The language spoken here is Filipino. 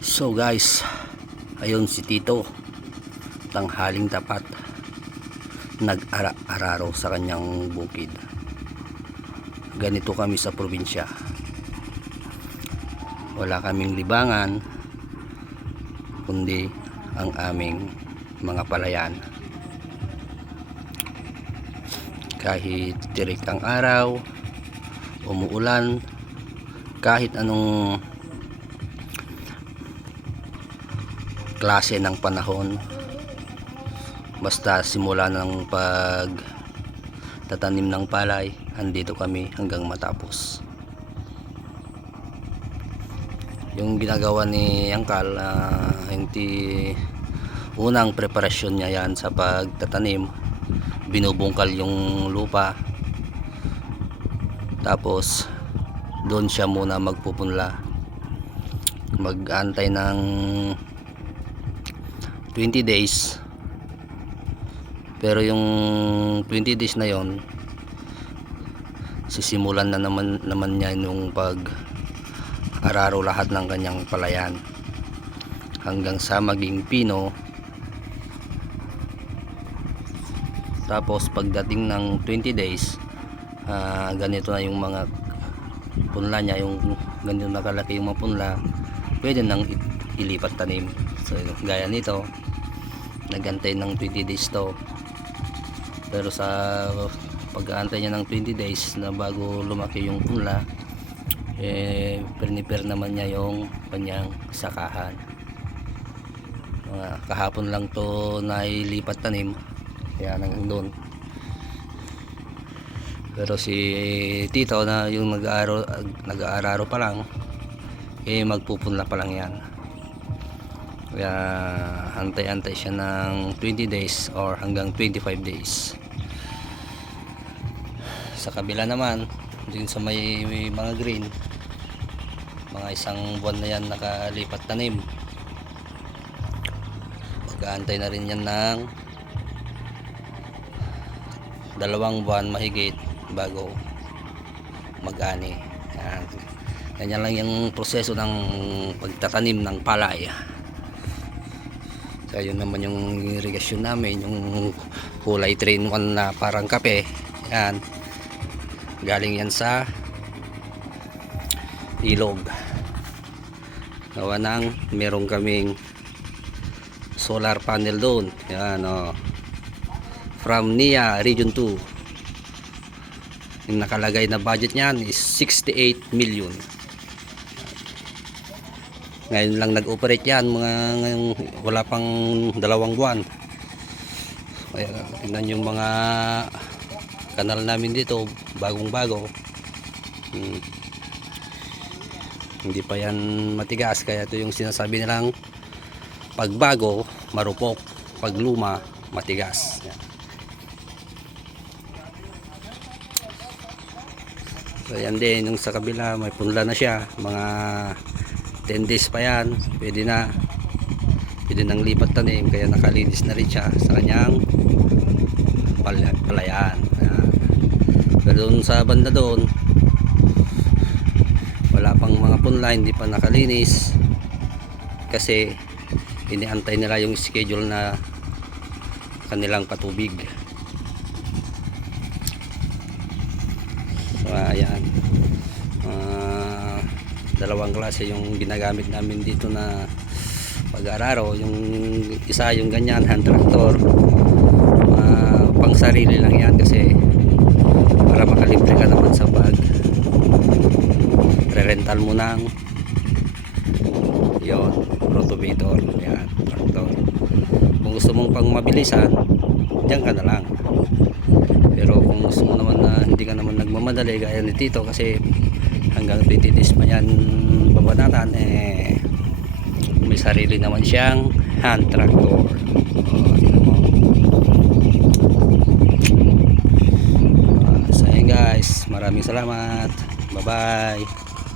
So guys, ayun si Tito, tanghaling tapat, nag-araro sa kanyang bukid. Ganito kami sa probinsya, wala kaming libangan kundi ang aming mga palayan. Kahit tirik ang araw, umuulan, kahit anong klase ng panahon, basta simula ng pagtatanim ng palay, andito kami hanggang matapos. Yung ginagawa ni Angkal, hindi unang preparasyon niya yan sa pagtatanim. Binubungkal yung lupa, tapos doon siya muna magpupunla, mag-antay ng 20 days. Pero yung 20 days na yon, sisimulan na naman niya yung pag-araro lahat ng kanyang palayan hanggang sa maging pino. Tapos pagdating ng 20 days, ganito na yung mga punla niya, yung ganito na kalaki yung mga punla, pwede nang ilipat tanim. So gaya nito, nagantay ng 20 days to, pero sa pag-aantay niya ng 20 days na bago lumaki yung punla, prepare naman niya yung kanyang sakahan. Kahapon lang to nailipat tanim, kaya nang doon. Pero si Tito na yung nag-aararo pa lang, magpupunla pa lang yan. Kaya antay-antay siya ng 20 days or hanggang 25 days. Sa kabila naman, din sa may mga green, mga isang buwan na yan nakalipat tanim. Mag-aantay na rin yan ng 2 buwan mahigit bago mag-ani. Ganyan lang yung proseso ng pagtatanim ng palay. Kaya yun naman yung irrigasyon namin, yung kulay 3-in-1 na parang kape. Yan, galing yan sa ilog. Gawa ng meron kaming solar panel doon. Yan, from NIA Region 2. Yung nakalagay na budget niyan is 68 million. Ngayon lang nag-operate yan, wala pang 2 buwan. Kaya tingnan yung mga kanal namin dito, bagong bago. Hindi pa yan matigas, kaya ito yung sinasabi nilang pagbago marupok, pag luma matigas. Yan. So yan din, yung sa kabila may punla na siya, mga 10 days pa yan, pwede nang lipat tanim, kaya nakalinis na rin siya sa kanyang palayan. Pero doon sa banda doon, wala pang mga punla, hindi pa nakalinis kasi iniantay nila yung schedule na kanilang patubig. So ayan, 2 klase yung ginagamit namin dito na pag-araro. Yung isa yung ganyan, hand tractor, pang sarili lang yan kasi para makalibre ka naman sa pag re-rental mo ng yon rotavator. Yan, tractor. Kung gusto mong pang mabilisan, diyan ka na lang. Pero kung gusto mo naman na hindi ka naman nagmamadali gaya ni Tito, kasi hanggang 20 days pa yan babanatan, may sarili naman siyang hand tractor. So ayun guys, maraming salamat, bye bye.